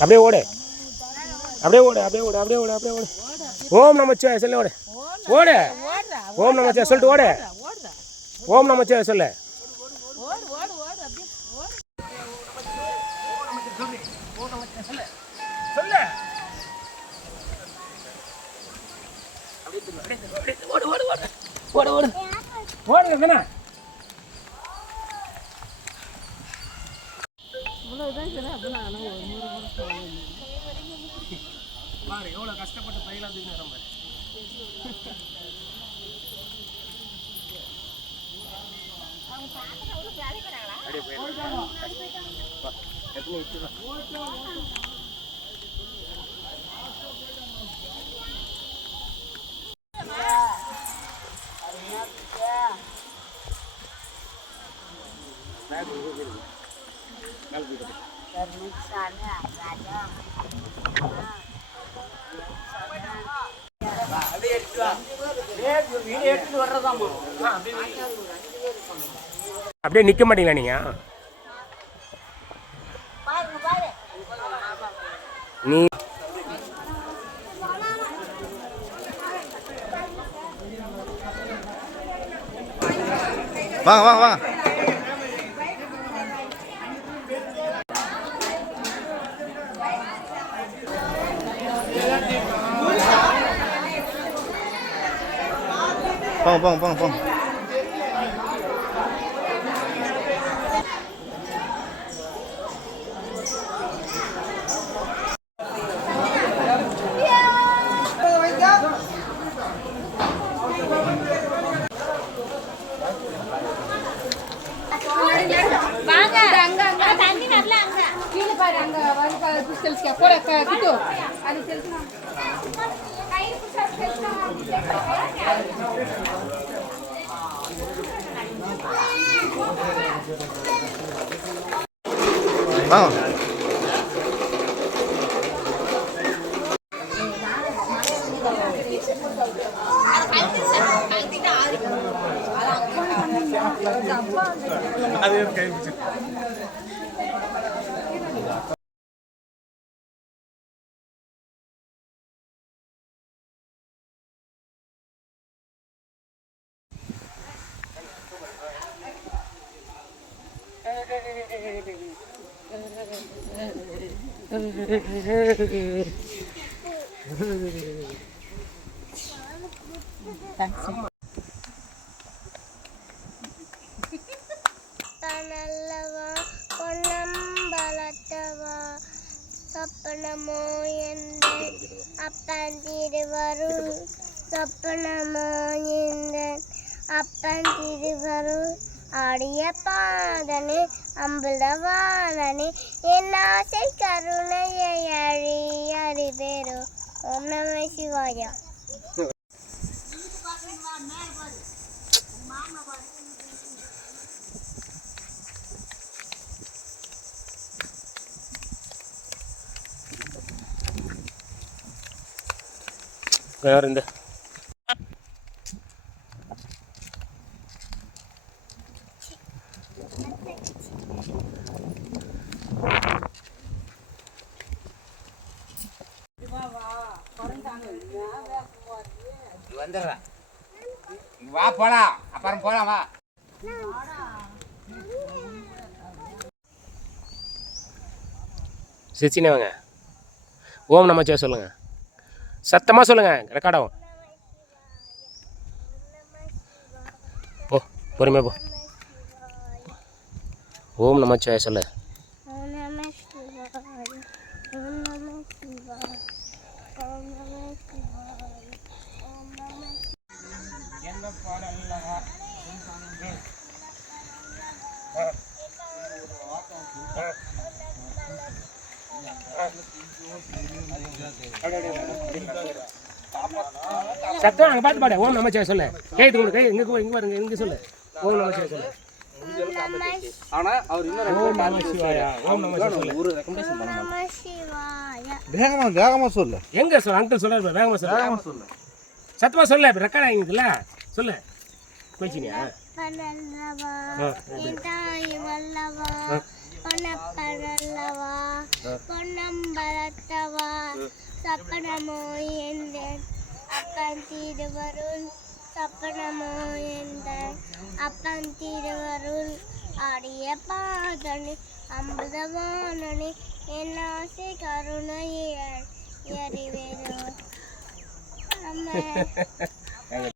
அப்படியே ஓடு. அப்படியே ஓடு அப்படியே ஓடு அப்படியே ஓடு அப்படியே ஓடு. ஓம் நமச்சிவாய சொல்லு ஓடு. ஓடு. ஓம் நமச்சிவாய சொல்லிட்டு ஓடு. ஓம் நமச்சிவாய சொல்லு. ஓடு ஓடு ஓடு. ஓடு ஓடு ஓடு ஓடு ஓடுங்க தானே பாரு எவ்வளோ கஷ்டப்பட்டு பையலாம் தூக்கி வரோம் பாரு. அப்படியே போயிடுறாங்க அப்படியே நிக்க மாட்டீங்களா நீங்க? நீ வாங்க வாங்க வாங்க 棒棒棒棒！Celsi, afuera está கையில நல்லவா பொன்னம்பலத்தவா சொப்பனமோ எந்த அப்பன் திருவருள் சொப்பனமோ எந்த அப்பன் திருவருள் ஆடிய பாதனே அம்புலவாதனே என் ஆசை கருணையை அழி அறிவேரோ ஓம் நம சிவாயா. யார் இந்த? வந்துடுறேன் வா போலாம். அப்புறம் போலாம் வா. சிரிச்சினே வாங்க. ஓம் நமச்சிவாய சொல்லுங்க. சத்தமாக சொல்லுங்க ரெக்கார்ட் ஆகும். போ பொறுமையாக போ. ஓம் நமச்சிவாய சொல்லு ஓம் நம சிவாய ஓம் நம சிவாய ஓம் நம சிவாய ஓம் நம சத்தம் அங்கே பார்த்து பாடு. ஓம் நமச்சிவாய சொல்லு. கை தூண்டு கை இங்கே இங்கே பாருங்க இங்கே சொல்லு. ஓம் நமச்சிவாய சொல்லு. ஆனா அவர் வேகமா வேகமா சொல்லு. எங்க சொல்ல அங்கிள் சொல்ல வேகமா சொல்ல. வேகமா சொல்லு. சத்தமா சொல்ல ரெக்கார்ட் ஆகிங்குதுல்ல சொல்லு. போயிச்சினியா சப்பனமோ எந்தன் அப்பன் திருவருள் சப்பனமோ எந்தன் அப்பன் திருவருள் ஆடிய பாதனி அம்புதவானனி என் ஆசை கருணையே அறிவேனோ. நம்ம